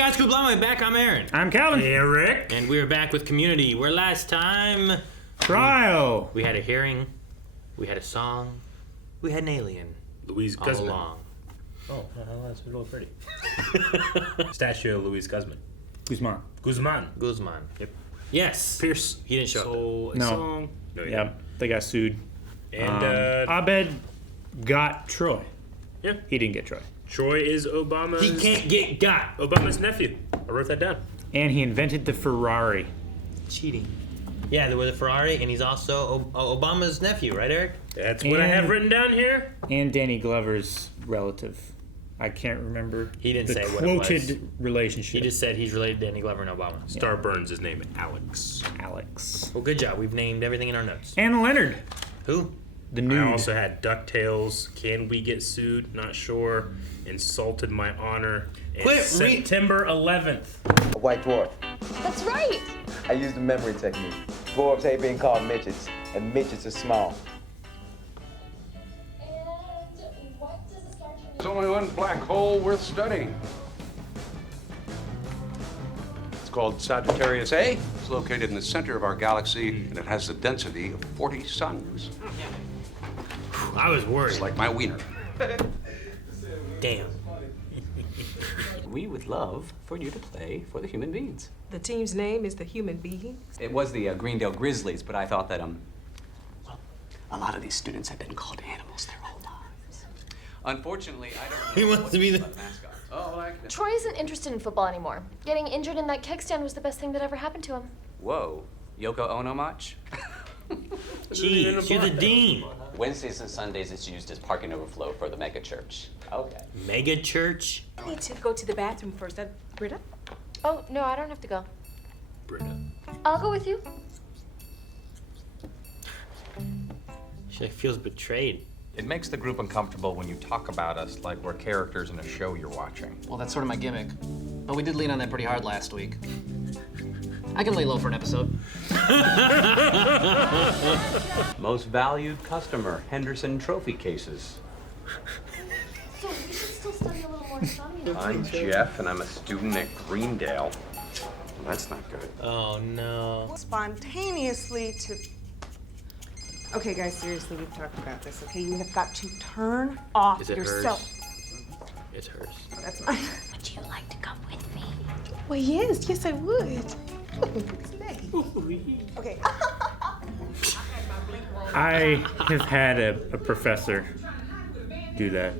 guys, Kublama, back. I'm Aaron. I'm Calvin. Eric. And we're back with Community, where last time... Trial. We had a hearing, we had a song, we had an alien. Louise all Guzman. along. Oh, that's really pretty. Statue of Louise Guzman. Guzman. Guzman. Guzman. Yep. Yes. Pierce. He didn't show up. Soul, No. Song. No, he Yep, they got sued. didn't. And Abed got Troy. yeah, He didn't get Troy. Troy is Obama's. He can't get got. Obama's nephew. I wrote that down. And he invented the Ferrari. Cheating. Yeah, there was a Ferrari, and he's also Obama's nephew, right, Eric? That's what I have written down here. And Danny Glover's relative. I can't remember. He didn't the say what it was. quoted relationship. He just said he's related to Danny Glover and Obama. Star Burns' his name, Alex. Alex. Well, good job. We've named everything in our notes. Anna Leonard. Who? The nude. I also had DuckTales. Can we get sued? Not sure. Insulted my honor. And Quit September 11th. A white dwarf. That's right. I used the memory technique. Dwarves hate being called midgets, and midgets are small. There's only one black hole worth studying. It's called Sagittarius A. It's located in the center of our galaxy, and it has a density of 40 suns. I was worried. It's like my wiener. Damn. We would love for you to play for the Human Beings. The team's name is the Human Beings. It was the Greendale Grizzlies, but I thought that, well, a lot of these students have been called animals their whole lives. Unfortunately, I don't know. He wants to be the mascot. Oh, like that. Troy isn't interested in football anymore. Getting injured in that keg stand was the best thing that ever happened to him. Whoa, Yoko Ono much? Jeez, you're the dean. Wednesdays and Sundays it's used as parking overflow for the mega church. Okay. Mega church. I need to go to the bathroom first. Britta? Oh, no, I don't have to go. Britta. I'll go with you. She feels betrayed. It makes the group uncomfortable when you talk about us like we're characters in a show you're watching. Well, that's sort of my gimmick. But we did lean on that pretty hard last week. I can lay low for an episode. Most valued customer, Henderson Trophy cases. So we should still study a little more astronomy. I'm Jeff, and I'm a student at Greendale. Well, that's not good. Oh, no. Spontaneously to... Okay, guys, seriously, we've talked about this, okay? You have got to turn off Is it yourself. hers? It's hers. That's mine. Would you like to come with me? Well, yes, I would. Okay. I have had a professor do that.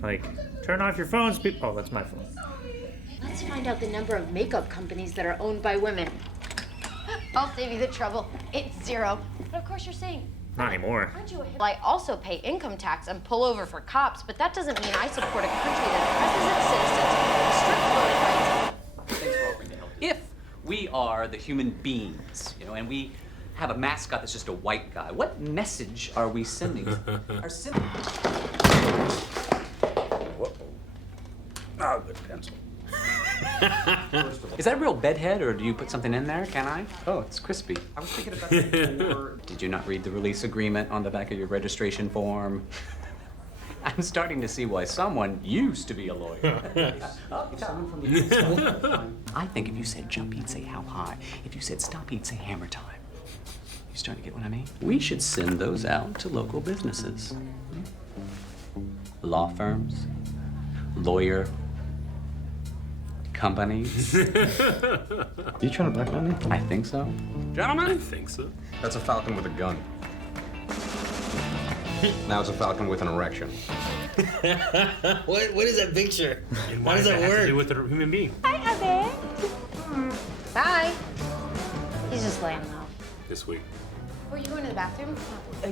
Like, turn off your phones, people. Oh, that's my phone. Let's find out the number of makeup companies that are owned by women. I'll save you the trouble. It's 0. But of course you're saying, Not anymore. aren't you a hip? I also pay income tax and pull over for cops, but that doesn't mean I support a country that oppresses its citizens, strict voting rights. Thanks for offering to help. If we are the human beings, and we have a mascot that's just a white guy, what message are we sending? Oh, good pencil. Is that a real bedhead, or do you put something in there? Can I? Oh, it's crispy. I was thinking about that before. Did you not read the release agreement on the back of your registration form? I'm starting to see why someone used to be a lawyer. I think if you said jump, he'd say how high. If you said stop, he'd say hammer time. You starting to get what I mean? We should send those out to local businesses. Law firms, lawyer companies. You trying to blackmail me? I think so. Gentlemen? I think so. That's a falcon with a gun. Now it's a falcon with an erection. What is that picture? And How does that have to work? do with a human being? Hi, Abby. Bye. He's just laying low. This week. Were you going to the bathroom?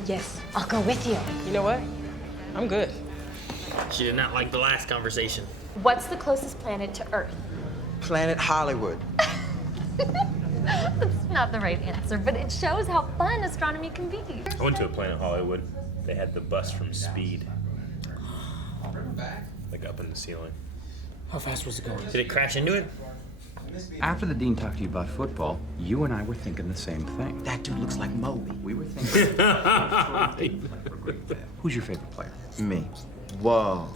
Yes. I'll go with you. You know what? I'm good. She did not like the last conversation. What's the closest planet to Earth? Planet Hollywood. That's not the right answer, but it shows how fun astronomy can be. I went to a Planet Hollywood. They had the bus from Speed. Like up in the ceiling. How fast was it going? Did it crash into it? After the dean talked to you about football, you and I were thinking the same thing. That dude looks like Moby. We were thinking. Who's your favorite player? Me. Whoa.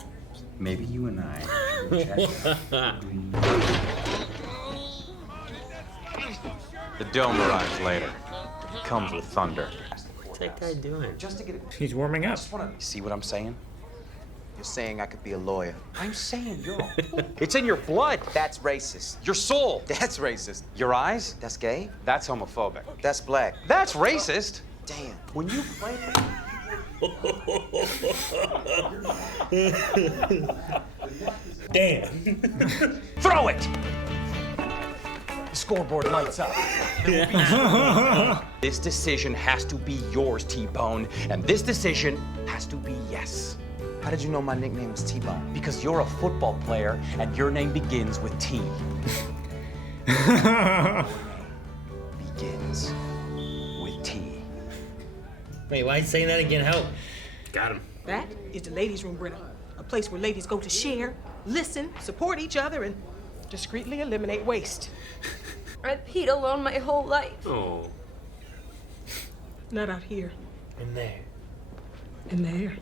Maybe you and I should check that. The dome arrives later. It comes with thunder. What's that guy doing? Just to get it. He's warming up. See what I'm saying? You're saying I could be a lawyer. I'm saying you're a It's in your blood. That's racist. Your soul. That's racist. Your eyes. That's gay. That's homophobic. That's black. That's racist. Damn. When you play. Damn. Throw it. The scoreboard lights up. This decision has to be yours, T-Bone, and this decision has to be yes. How did you know my nickname was T-Bone? Because you're a football player and your name begins with T. Begins with T. Wait, why are you saying that again? Help. Got him. That is the ladies' room, Britta. A place where ladies go to share, listen, support each other, and discreetly eliminate waste. I've peed alone my whole life. Oh. Not out here. In there. In there.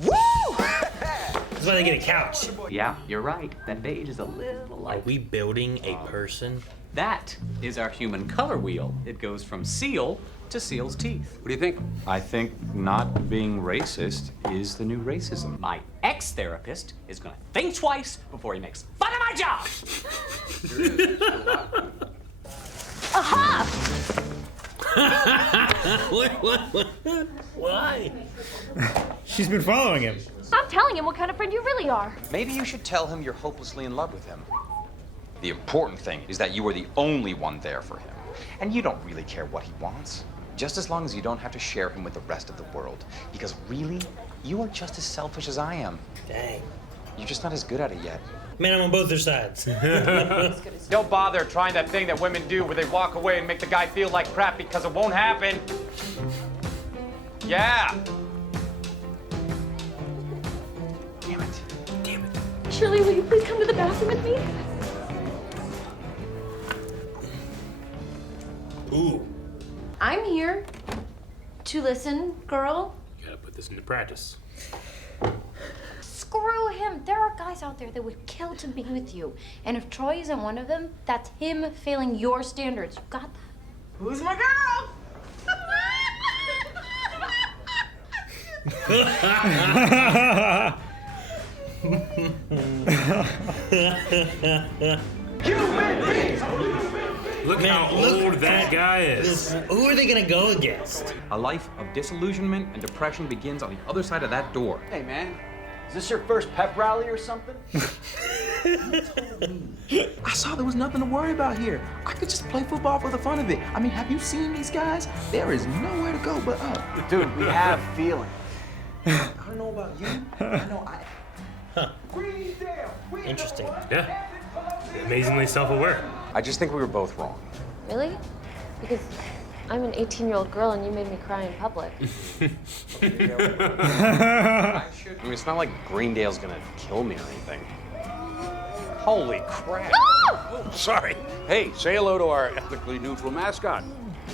That's why they get a couch. Yeah, you're right. That beige is a little Are light. we building a person? That is our human color wheel. It goes from seal to seal's teeth. What do you think? I think not being racist is the new racism. My ex-therapist is gonna think twice before he makes fun of my job. Aha! What? Why? She's been following him. Stop telling him what kind of friend you really are. Maybe you should tell him you're hopelessly in love with him. The important thing is that you are the only one there for him. And you don't really care what he wants. Just as long as you don't have to share him with the rest of the world. Because really, you are just as selfish as I am. Dang. You're just not as good at it yet. Man, I'm on both their sides. Don't bother trying that thing that women do where they walk away and make the guy feel like crap because it won't happen. Yeah. Damn it. Damn it. Shirley, will you please come to the bathroom with me? Ooh. I'm here to listen, girl. You gotta put this into practice. Screw him. There are guys out there that would kill to be with you. And if Troy isn't one of them, that's him failing your standards. You got that? Who's my girl? Look how old that guy is. Who are they gonna go against? A life of disillusionment and depression begins on the other side of that door. Hey, man. Is this your first pep rally or something? I saw there was nothing to worry about here. I could just play football for the fun of it. I mean, have you seen these guys? There is nowhere to go but up. Dude, we have feelings. I don't know about you. I know Interesting. Yeah. Amazingly self-aware. I just think we were both wrong. Really? Because I'm an 18-year-old girl and you made me cry in public. I mean, it's not like Greendale's gonna kill me or anything. Holy crap. No! Sorry. Hey, say hello to our ethnically neutral mascot.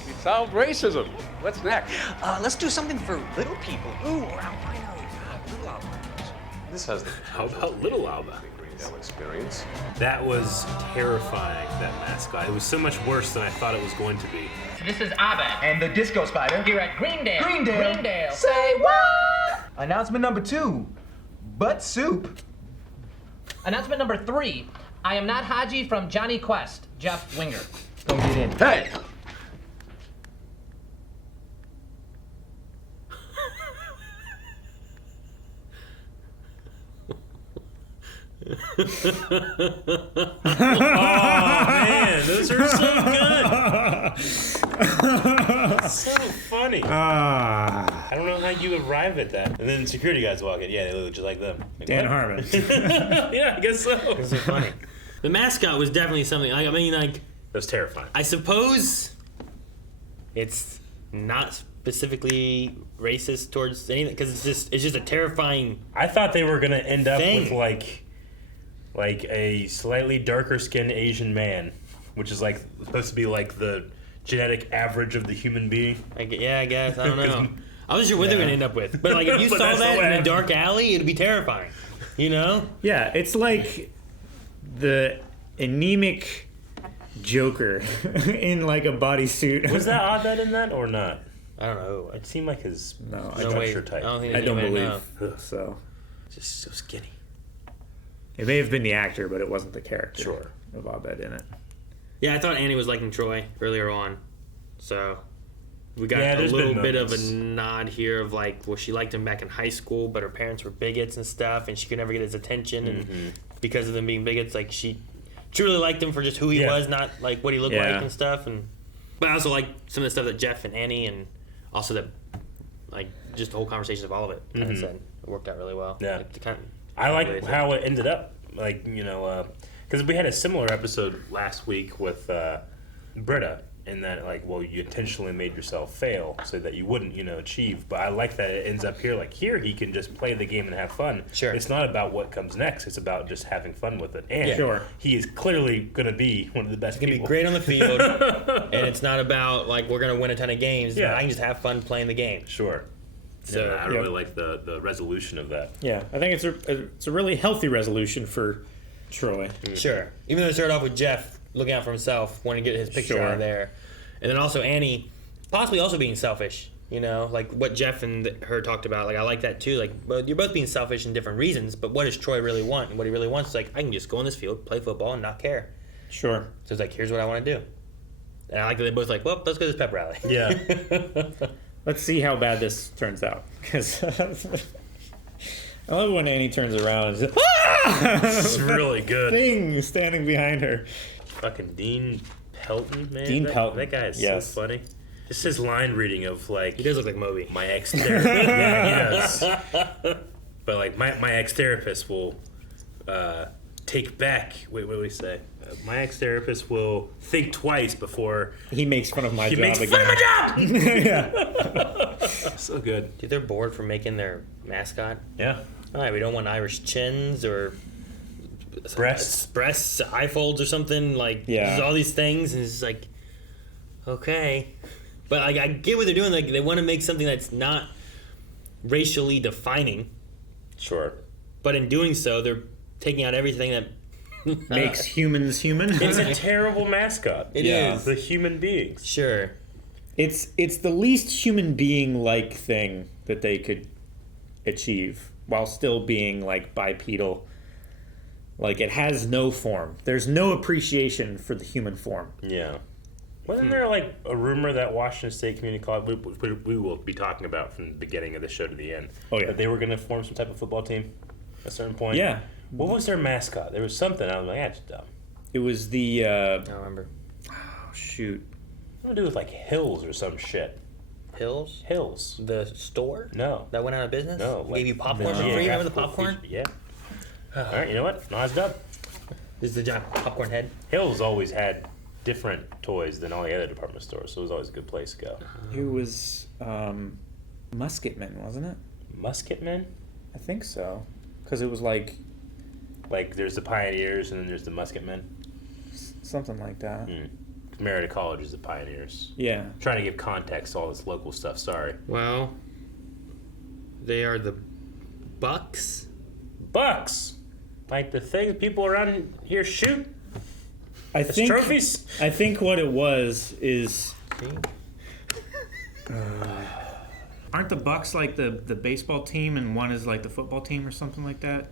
We solved racism. What's next? Let's do something for little people. Ooh, This has the How about Little Alba? Greendale experience. That was terrifying, that mascot. It was so much worse than I thought it was going to be. This is Abed. And the Disco Spider. Here at Greendale. Greendale. Say what? Announcement number 2. Butt soup. Announcement number 3. I am not Haji from Johnny Quest. Jeff Winger. Go get in. Hey! Oh man, those are so good. So funny. I don't know how you arrive at that. And then security guys walk in. Yeah, they look just like them. Like, Dan what? Harmon. Yeah, I guess so. It's so funny. The mascot was definitely something. I mean, like, That was terrifying. I suppose it's not specifically racist towards anything because it's just a terrifying. I thought they were gonna end up Thing. with like a slightly darker skinned Asian man, which is like supposed to be like the genetic average of the human being. Yeah, I guess I don't know. I wasn't sure what they were gonna end up with, but like if you But saw that's that the in way. a dark alley, it'd be terrifying. You know? Yeah, it's like the anemic Joker in like a bodysuit. Was that Abed in that or not? I don't know. It seemed like his No, I structure type. I don't think I don't anybody believe know. so. Just so skinny. It may have been the actor, but it wasn't the character Sure. of Abed in it. Yeah, I thought Annie was liking Troy earlier on, so we got Yeah, a there's little been bit of a moments. nod here of like, well, she liked him back in high school, but her parents were bigots and stuff, and she could never get his attention, and because of them being bigots, like she truly liked him for just who he Yeah. was, not like what he looked Yeah. like and stuff. And but I also like some of the stuff that Jeff and Annie, and also that like just the whole conversation of all of it kind of said. It worked out really well. Yeah. Like, the kind I really like said. how it ended up. Like, you know, because we had a similar episode last week with Britta, in that, like, well, you intentionally made yourself fail so that you wouldn't, you know, achieve. But I like that it ends up here. Like, here he can just play the game and have fun. Sure. It's not about what comes next. It's about just having fun with it. And Sure. he is clearly going to be one of the best It's gonna people. be great on the field, and it's not about like we're gonna win a ton of games. Yeah. I can just have fun playing the game. Sure. So Yeah, I really like the resolution of that. Yeah, I think it's a really healthy resolution for Troy. sure. Even though it started off with Jeff looking out for himself, wanting to get his picture Sure. out of there, and then also Annie possibly also being selfish. You know, like what Jeff and her talked about. Like I like that too. Like, well, you're both being selfish in different reasons, but what does Troy really want? And what he really wants is like, I can just go on this field, play football, and not care. Sure. So it's like, here's what I want to do. And I like that they both like, well, let's go to this pep rally. Yeah. Let's see how bad this turns out. Because I love when Annie turns around and says, It's really good. thing standing behind her. Fucking Dean Pelton, man. Dean Pelton, That guy is yes. so funny. Just his line reading of like, He does look like Moby. my ex therapist. Yeah, he does. But like my ex therapist will take back. Wait, what do we say? My ex therapist will think twice before He makes fun of my he job makes again. fun of my job. Yeah. So good. Dude, they're bored from making their mascot. Yeah. All right, we don't want Irish chins or Breasts. eye folds or something. Like, Yeah. there's all these things, and it's just like, okay. But like, I get what they're doing. Like, they want to make something that's not racially defining, Sure. but in doing so, they're taking out everything that Makes humans human. It's a terrible mascot. It Yeah. is. The human beings. Sure. It's the least human being like thing that they could achieve while still being like bipedal. Like it has no form. There's no appreciation for the human form. Yeah. Wasn't there like a rumor that Washington State Community College, we will be talking about from the beginning of the show to the end, Oh, yeah. that they were going to form some type of football team at a certain point? Yeah. What was their mascot? There was something. I was like, that's dumb. It was the I don't remember. oh shoot. What to do with like Hills or some shit? Hills? Hills. The store? No. That went out of business? No. Gave you popcorn for the free? Remember the geographical popcorn? feature- Yeah. All right, you know what? Nice job. This is the giant popcorn head. Hills always had different toys than all the other department stores, so it was always a good place to go. It was Musketman, wasn't it? Musketmen? I think so. Because it was like Like there's the Pioneers and then there's the Musketmen. something like that. Merida College is the Pioneers. Yeah. Trying to give context to all this local stuff, sorry. Well, they are the Bucks. Bucks! Like the thing people around here shoot? I As think trophies? I think what it was is aren't the Bucks like the baseball team and one is like the football team or something like that?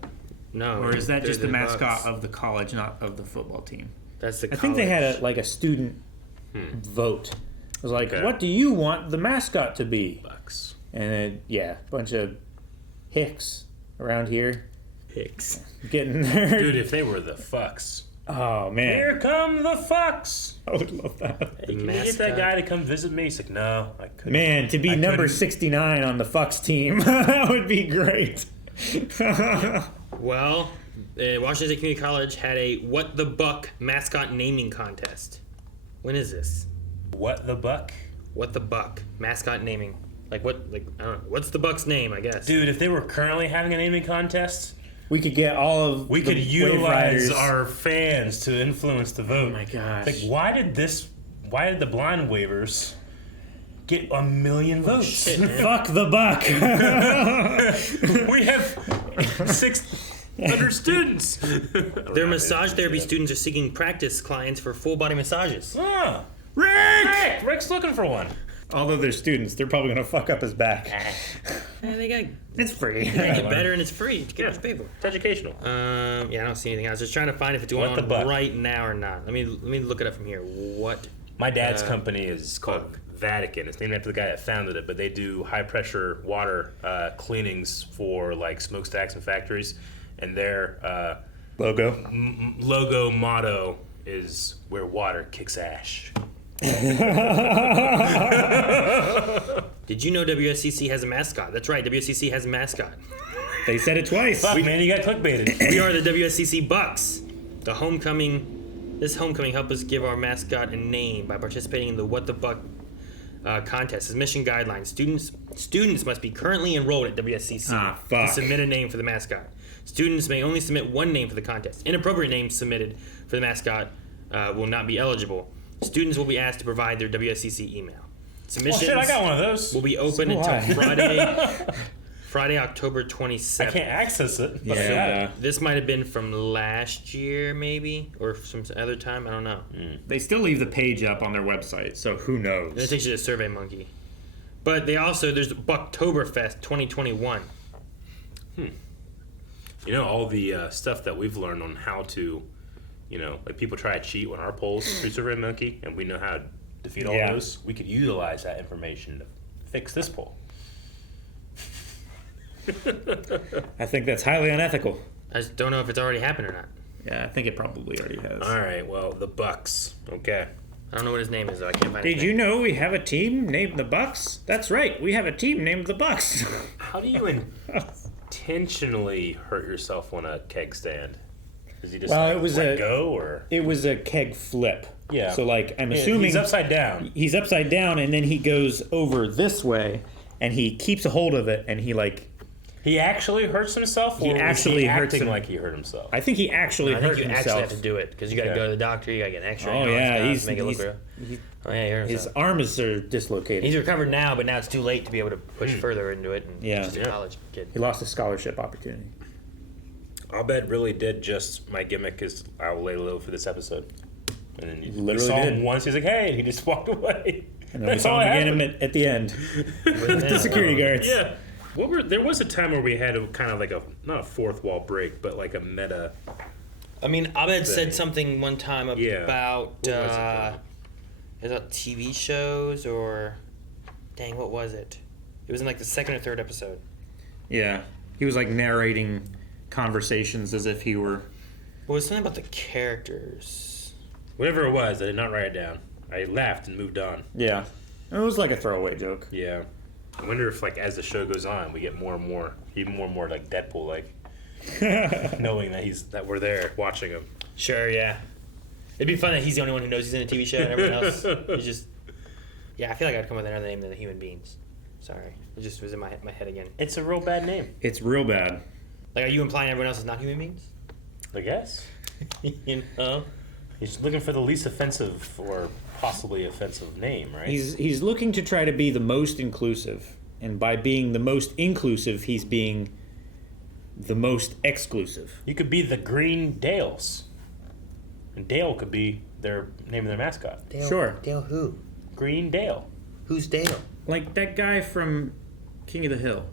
No. Or is that they're just the mascot Bucks. of the college, not of the football team? That's the I think they had college. a student vote. It was like, Okay. what do you want the mascot to be? Bucks. And then, yeah, a bunch of hicks around here Hicks. getting there. Dude, if they were the fucks. Oh man, Here come the fucks! I would love that. Hey, can you get that guy to come visit me? He's like, no, I couldn't. Man, to be I number couldn't. 69 on the Fox team, that would be great. Well, Washington State Community College had a What the Buck mascot naming contest. When is this? What the buck? What the Buck mascot naming. Like what? Like I don't know. What's the Buck's name? I guess. Dude, if they were currently having a naming contest, We could get all of we the could Wave utilize Riders. our fans to influence the vote. Oh my gosh. Like, why did the blind waivers get 1 million votes. Fuck the buck. We have 600 students. Their massage therapy students are seeking practice clients for full body massages. Ah, Rick's looking for one. Although they're students, they're probably gonna fuck up his back. And they got It's free. they get better and it's free. To get paid for. It's educational. Yeah, I don't see anything. I was just trying to find if it's going What the on buck? right now or not. Let me look it up from here. What? My dad's company is called Vatican. It's named after the guy that founded it, but they do high pressure water cleanings for like smokestacks and factories, and their Logo. logo motto is "Where water kicks ash." Did you know WSCC has a mascot? That's right, WSCC has a mascot. They said it twice. Fuck, man, you got clickbaited. We are the WSCC Bucks. This homecoming helped us give our mascot a name by participating in the What the Buck contest. As mission guidelines, students must be currently enrolled at WSCC Ah, to fuck. submit a name for the mascot. Students may only submit one name for the contest. Inappropriate names submitted for the mascot will not be eligible. Students will be asked to provide their WSCC email. Submissions Oh shit, I got one of those. will be open So do until I. Friday, October 27th. I can't access it. But I got Yeah. it. This might have been from last year, maybe, or some other time. I don't know. They still leave the page up on their website, so who And it knows? takes you to SurveyMonkey. But they also, there's Bucktoberfest 2021. You know, all the stuff that we've learned on how to, you know, like people try to cheat on our polls through SurveyMonkey, and we know how to defeat all Yeah. those. We could utilize that information to fix this poll. I think that's highly unethical. I just don't know if it's already happened or not. Yeah, I think it probably already has. All right, well, the Bucks. Okay. I don't know what his name is, though. I can't find his Did name. you know we have a team named the Bucks? That's right, we have a team named the Bucks. How do you intentionally hurt yourself on a keg stand? Does he just Well, like, it was let go, or It was a keg flip. Yeah. So like I'm Yeah, assuming he's upside down. He's upside down, and then he goes over this way, and he keeps a hold of it, and he like. He actually hurts himself, or He was actually he hurts acting him. like he hurt himself? I think he actually I hurt think you himself. actually have to do it because you got to Okay. go to the doctor. You got to get an X-ray. Oh and all that yeah, stuff, he's, make it look he's, real. he- Oh yeah, he hurt his himself. arms are dislocated. He's recovered now, but now it's too late to be able to push further into it. And Yeah. he's just a college kid. He lost a scholarship opportunity. I'll bet really did just my gimmick is I will lay low for this episode. And then you Literally saw him did. once, he's like, hey, and he just walked away. And then we That's saw all him I again had. at the end with the security guards. Yeah. There was a time where we had a kind of like not a fourth wall break, but like a meta. I mean, Abed said Thing. something one time about What was it, John? is that TV shows or dang, what was it? It was in like the second or third episode. Yeah. He was like narrating conversations as if he were. What was something about the characters? Whatever it was, I did not write it down. I laughed and moved on. Yeah. It was like a throwaway joke. Yeah. I wonder if, like, as the show goes on, we get more and more, even more and more like Deadpool, like knowing that we're there watching him. Sure, yeah. It'd be fun that he's the only one who knows he's in a TV show and everyone else is just. Yeah, I feel like I'd come up with another name than the Human Beings. Sorry, it just was in my head again. It's a real bad name. It's real bad. Like, are you implying everyone else is not human beings? I guess. You know. He's looking for the least offensive or possibly offensive name, right? He's looking to try to be the most inclusive, and by being the most inclusive, he's being the most exclusive. You could be the Green Dales, and Dale could be their name of their mascot. Dale, Sure. Dale who? Green Dale. Who's Dale? Like that guy from King of the Hill,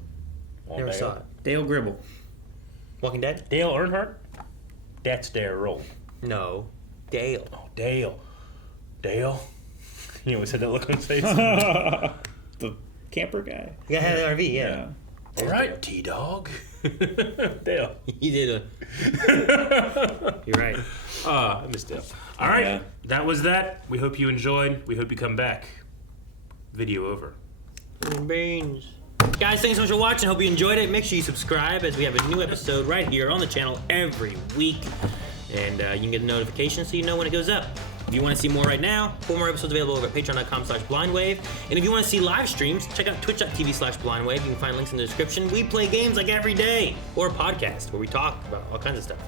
Oh, Never Dale. saw it. Dale Gribble. Walking Dead? Dale Earnhardt. That's their role. No. Dale. Oh, Dale. Dale. You always had that look on his face. The camper guy. You gotta have the RV, yeah. All right, T-Dog. Dale. You did a. You're right. I missed Dale. All right, Yeah. that was that. We hope you enjoyed. We hope you come back. Video over. Brains. Guys, thanks so much for watching. Hope you enjoyed it. Make sure you subscribe as we have a new episode right here on the channel every week. And you can get a notification so you know when it goes up. If you want to see more right now, 4 more episodes available over at patreon.com/blindwave. And if you want to see live streams, check out twitch.tv/blindwave. You can find links in the description. We play games like every day, or a podcast where we talk about all kinds of stuff.